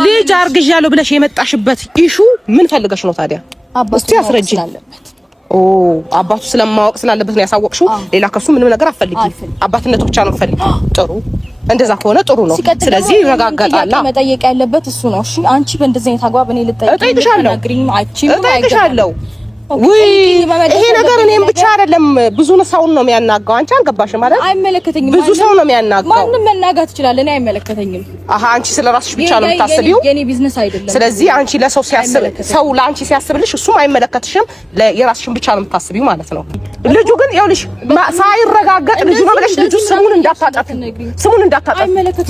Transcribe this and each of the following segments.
ልጅ አርግዣለሁ ብለሽ የመጣሽበት ኢሹ ምን ፈልገሽ ነው ታዲያ? እስቲ አስረጂ። አባቱ ስለማወቅ ስላለበት ነው ያሳወቅሽው። ሌላ ከሱ ምንም ነገር አትፈልጊ። አባትነቱ ብቻ ነው ፈልጊ። ጥሩ፣ እንደዛ ከሆነ ጥሩ ነው። ስለዚህ ይረጋጋጣል። መጠየቅ ያለበት እሱ ነው። እሺ አንቺ በእንደዚህ አይነት አግባብ እኔ እጠይቅሻለሁ። ወይ ይሄ ነገር እኔም ብቻ አይደለም ብዙ ሰውን ነው የሚያናጋው። አንቺ አልገባሽም ማለት አይመለከተኝም። ብዙ ሰው ነው የሚያናጋው። ማንንም መናጋት ይችላል። እኔ አይመለከተኝም። አንቺ ስለራስሽ ብቻ ነው የምታስቢው። የኔ ቢዝነስ አይደለም። ስለዚህ አንቺ ለሰው ሲያስብ ሰው ለአንቺ ሲያስብልሽ እሱም አይመለከትሽም። የራስሽን ብቻ ነው የምታስቢው ማለት ነው። ልጁ ግን ይኸውልሽ ሳይረጋገጥ ልጁ ነው ብለሽ ልጁ ስሙን እንዳታጠፊ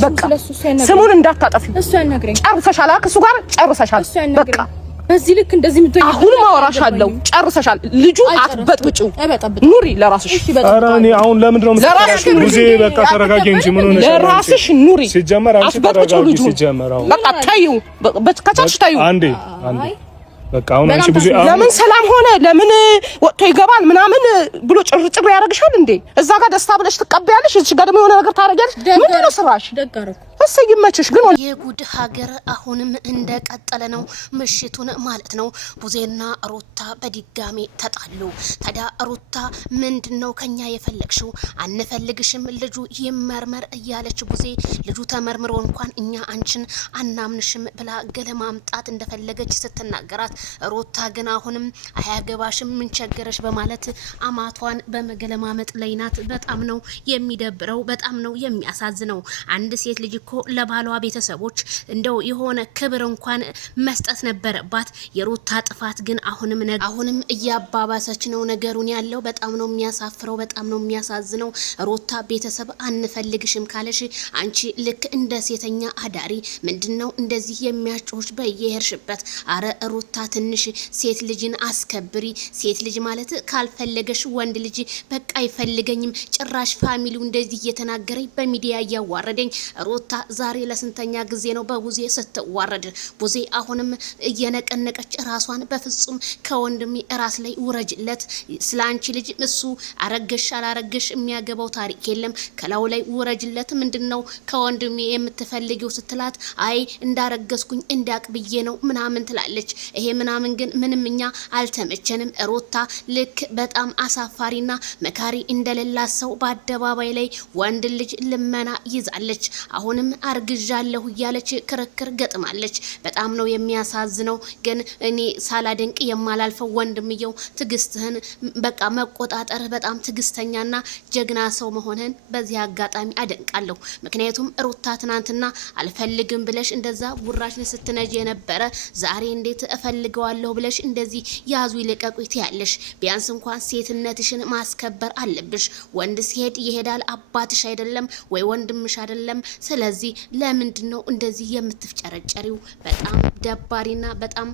በቃ ስሙን እንዳታጠፊ። እሱ ያናግረኝ። ጨርሰሻል። ከሱ ጋር ጨርሰሻል። በቃ በዚህ ልክ እንደዚህ ምትይ አሁን ማወራሻለሁ። ጨርሰሻል። ልጁ አትበጥብጪው። ኑሪ ለራስሽ። ኧረ እኔ አሁን ለምንድን ነው ለራስሽ ሙዚ በቃ ተረጋጊ እንጂ ምን ሆነሽ? ለራስሽ ኑሪ። ሲጀመር አንቺ ተረጋጊ። ሲጀመር አሁን በቃ ታዩ በከቻች ታዩ አንዴ በቃ አሁን አንቺ ብዙ ለምን ሰላም ሆነ ለምን ወጥቶ ይገባል ምናምን ብሎ ጭርጭር ያደርግሻል እንዴ? እዛ ጋር ደስታ ብለሽ ትቀበያለሽ፣ እዚህ ጋር ደግሞ የሆነ ነገር ታረጋለሽ። ምንድን ነው ስራሽ? እሰይ ይመችሽ። ግን የጉድ ሀገር አሁንም እንደቀጠለ ነው። ምሽቱን ማለት ነው ቡዜና ሩታ በድጋሚ ተጣሉ። ታዲያ ሩታ ምንድነው ከኛ የፈለግሽው? አንፈልግሽም፣ ልጁ ይመርመር እያለች ቡዜ ልጁ ተመርምሮ እንኳን እኛ አንቺን አናምንሽም ብላ ገለማምጣት እንደፈለገች ስትናገራት፣ ሩታ ግን አሁንም አያገባሽም ምን ቸገረሽ በማለት አማቷን በመገለማመጥ ላይ ናት። በጣም ነው የሚደብረው፣ በጣም ነው የሚያሳዝነው። አንድ ሴት ልጅ እኮ ለባሏ ቤተሰቦች እንደው የሆነ ክብር እንኳን መስጠት ነበረባት። የሩታ ጥፋት ግን አሁንም እያባባሰች ነው ነገሩን ያለው። በጣም ነው የሚያሳፍረው፣ በጣም ነው የሚያሳዝነው። ሩታ ቤተሰብ አንፈልግሽም ካለሽ አንቺ ልክ እንደ ሴተኛ አዳሪ ምንድነው እንደዚህ የሚያጮች በየሄርሽበት? አረ ሩታ ትንሽ ሴት ልጅን አስከብሪ። ሴት ልጅ ማለት ካልፈለገሽ ወንድ ልጅ በቃ አይፈልገኝም። ጭራሽ ፋሚሊው እንደዚህ እየተናገረኝ በሚዲያ እያዋረደኝ። ሩታ ዛሬ ለስንተኛ ጊዜ ነው በቡዜ ስትዋረድ? ቡዜ አሁንም እየነቀነቀች ራሷን በፍጹም ከወንድሜ ራስ ላይ ውረጅለት። ስላንቺ ልጅ እሱ አረገሽ አላረገሽ የሚያገባው ታሪክ የለም። ከላው ላይ ውረጅለት። ምንድነው ከወንድሜ የምትፈልጊው ስትላት፣ አይ እንዳረገስኩኝ እንዳቅብዬ ነው ምናምን ትላለች። ይሄ ምናምን ግን ምንም እኛ አልተመቸንም። ሩታ ልክ በጣም አሳፋሪና መካሪ እንደሌላት ሰው በአደባባይ ላይ ወንድ ልጅ ልመና ይዛለች። አሁንም አርግዣለሁ እያለች ክርክር ገጥማለች። በጣም ነው የሚያሳዝነው። ግን እኔ ሳላደንቅ የማላልፈው ወንድምየው ትግስትህን በቃ መቆጣጠር፣ በጣም ትግስተኛና ጀግና ሰው መሆንህን በዚህ አጋጣሚ አደንቃለሁ። ምክንያቱም ሩታ ትናንትና አልፈልግም ብለሽ እንደዛ ጉራሽን ስትነጂ የነበረ ዛሬ እንዴት እፈልገዋለሁ ብለሽ እንደዚህ ያዙ ይልቀቁት ያለሽ? ቢያንስ እንኳን ሴትነትሽን ማስከበር አለብሽ። ወንድ ሲሄድ ይሄዳል። አባትሽ አይደለም ወይ ወንድምሽ አይደለም። ስለዚህ ለምንድነው እንደዚህ የምትፍጨረጨሪው? በጣም ደባሪና በጣም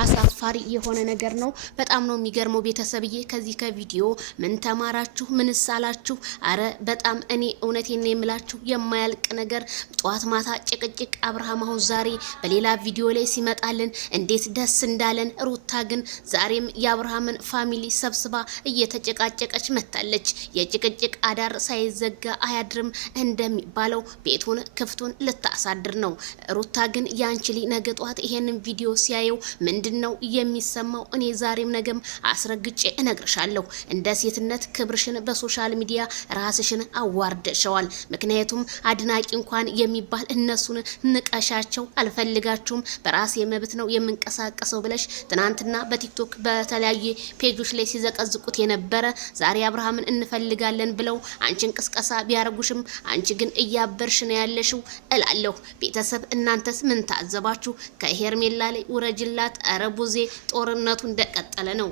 አሳፋሪ የሆነ ነገር ነው። በጣም ነው የሚገርመው። ቤተሰብዬ ከዚህ ከቪዲዮ ምን ተማራችሁ? ምን ሳላችሁ? አረ በጣም እኔ እውነቴን ነው የምላችሁ የማያልቅ ነገር ጧት ማታ ጭቅጭቅ። አብርሃም አሁን ዛሬ በሌላ ቪዲዮ ላይ ሲመጣልን እንዴት ደስ እንዳለን። ሩታ ግን ዛሬም የአብርሃምን ፋሚሊ ሰብስባ እየተጨቃጨቀች መታለች። የጭቅጭቅ አዳር ሳይዘጋ አያድርም እንደሚባለው ቤቱን ክፍቱን ልታሳድር ነው። ሩታ ግን ያንቺ ነገ ጧት ይሄንን ቪዲዮ ሲያየው ምንድነው የሚሰማው? እኔ ዛሬም ነገም አስረግጬ እነግርሻለሁ። እንደ ሴትነት ክብርሽን በሶሻል ሚዲያ ራስሽን አዋርደሽዋል። ምክንያቱም አድናቂ እንኳን የሚባል እነሱን ንቀሻቸው አልፈልጋችሁም፣ በራሴ መብት ነው የምንቀሳቀሰው ብለሽ ትናንትና በቲክቶክ በተለያየ ፔጆች ላይ ሲዘቀዝቁት የነበረ ዛሬ አብርሃምን እንፈልጋለን ብለው አንቺን ቅስቀሳ ቢያረጉሽም አንቺ ግን እያበርሽ ነው ያለሽው እላለሁ። ቤተሰብ እናንተስ ምን ታዘባችሁ? ከሄርሜላ ላይ ውረጅላት። ኧረ ቡዜ ጦርነቱ እንደቀጠለ ነው።